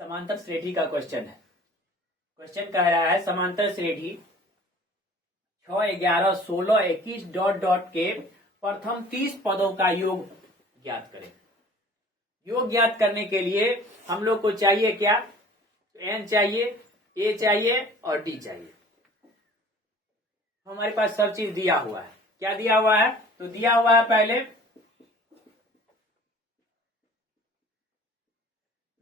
समांतर श्रेणी का क्वेश्चन है। क्वेश्चन कह रहा है समांतर श्रेणी 6, 11, 16, 21 डॉट डॉट के प्रथम 30 पदों का योग ज्ञात करें। योग ज्ञात करने के लिए हम लोग को चाहिए क्या? एन चाहिए, ए चाहिए और डी चाहिए। हमारे पास सब चीज दिया हुआ है। क्या दिया हुआ है? तो दिया हुआ है, पहले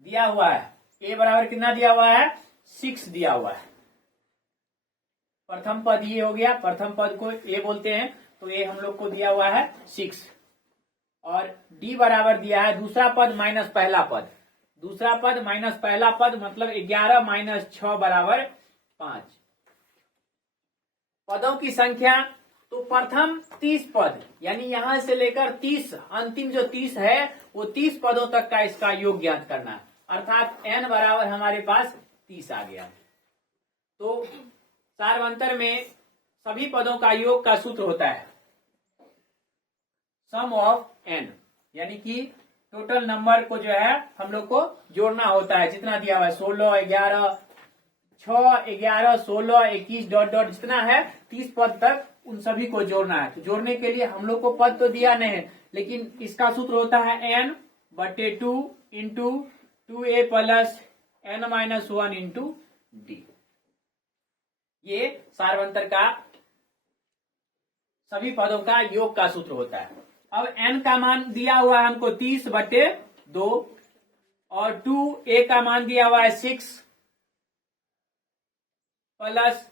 दिया हुआ है ए बराबर कितना दिया हुआ है? 6 दिया हुआ है। प्रथम पद ये हो गया, प्रथम पद को ए बोलते हैं, तो ए हम लोग को दिया हुआ है 6। और डी बराबर दिया है दूसरा पद माइनस पहला पद। दूसरा पद माइनस पहला पद मतलब 11 माइनस 6 बराबर 5। पदों की संख्या, तो प्रथम 30 पद यानी यहां से लेकर 30, अंतिम जो 30 है वो 30 पदों तक का इसका योग ज्ञात करना है। अर्थात n बराबर हमारे पास 30 आ गया। तो सारवंतर में सभी पदों का योग का सूत्र होता है सम ऑफ n, यानी कि टोटल नंबर को जो है हम लोग को जोड़ना होता है। जितना दिया हुआ है 16, 11, 6, 11, 16, 21 डॉट डॉट जितना है 30 पद तक उन सभी को जोड़ना है। तो जोड़ने के लिए हम लोग को पद तो दिया नहीं है, लेकिन इसका सूत्र होता है n/2 into 2a plus n-1 into D. ये सारवंतर का सभी पदों का योग का सूत्र होता है। अब n का मान दिया हुआ है हमको 30/2 और 2a का मान दिया हुआ है 6 प्लस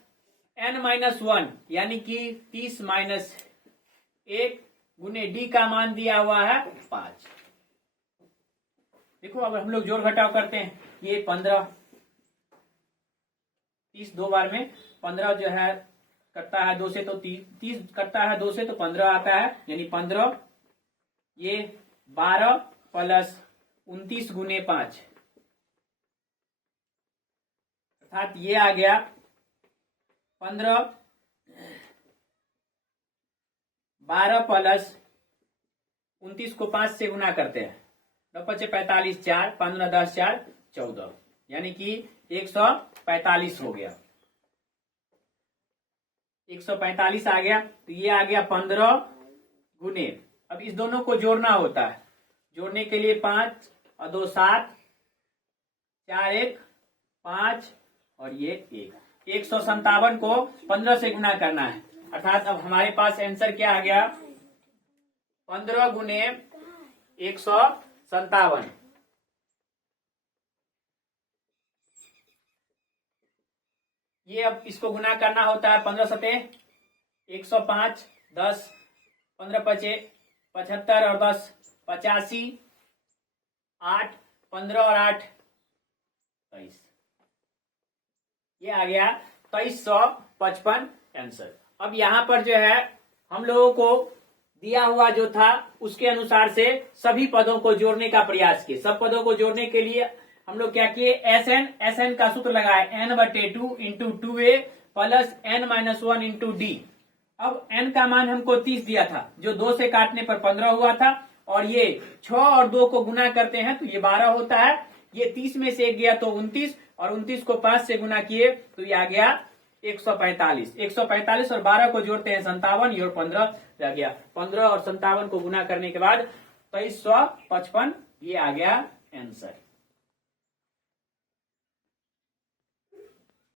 n-1 यानी कि 30 माइनस 1 गुने डी का मान दिया हुआ है 5। देखो अब हम लोग जोड़ घटाव करते हैं। ये 15, 30 दो बार में 15 जो है कटता है 2 से, तो 30 कटता है 2 से तो 15 आता है, यानी 15। ये 12 प्लस 29 गुने 5 अर्थात ये आ गया 15, 12 प्लस 29 को 5 से गुना करते हैं, 9 × 5 = 45, 4, 15, 10, 4, 14, यानी कि 145 हो गया। 145 आ गया, तो ये आ गया 15 गुने। अब इस दोनों को जोड़ना होता है। जोड़ने के लिए 5 और 2 7, 4 1 5 और ये 1। 157 को 15 से गुना करना है, अर्थात अब हमारे पास आंसर क्या आ गया? 15 गुने 157। ये अब इसको गुना करना होता है। 15 सते 105, 10, 15 पचे 75 और 10 85, 8, 15 और 8 23। ये आ गया 2355 आंसर। अब यहाँ पर जो है हम लोगों को दिया हुआ जो था उसके अनुसार से सभी पदों को जोड़ने का प्रयास किए। सब पदों को जोड़ने के लिए हम लोग क्या किए? एन का सूत्र लगाए n/2 into 2a plus n-1 into D. अब n का मान हमको 30 दिया था, जो 2 से काटने पर 15 हुआ था, और ये 6 और 2 को गुना करते हैं तो ये 12 होता है। ये 30 में से 1 गया तो 29, और 29 को 5 से गुना किए तो ये आ गया 145। 145 और 12 को जोड़ते हैं 57, ये और 15 रह गया। 15 और 57 को गुना करने के बाद 2355 ये आ गया आंसर।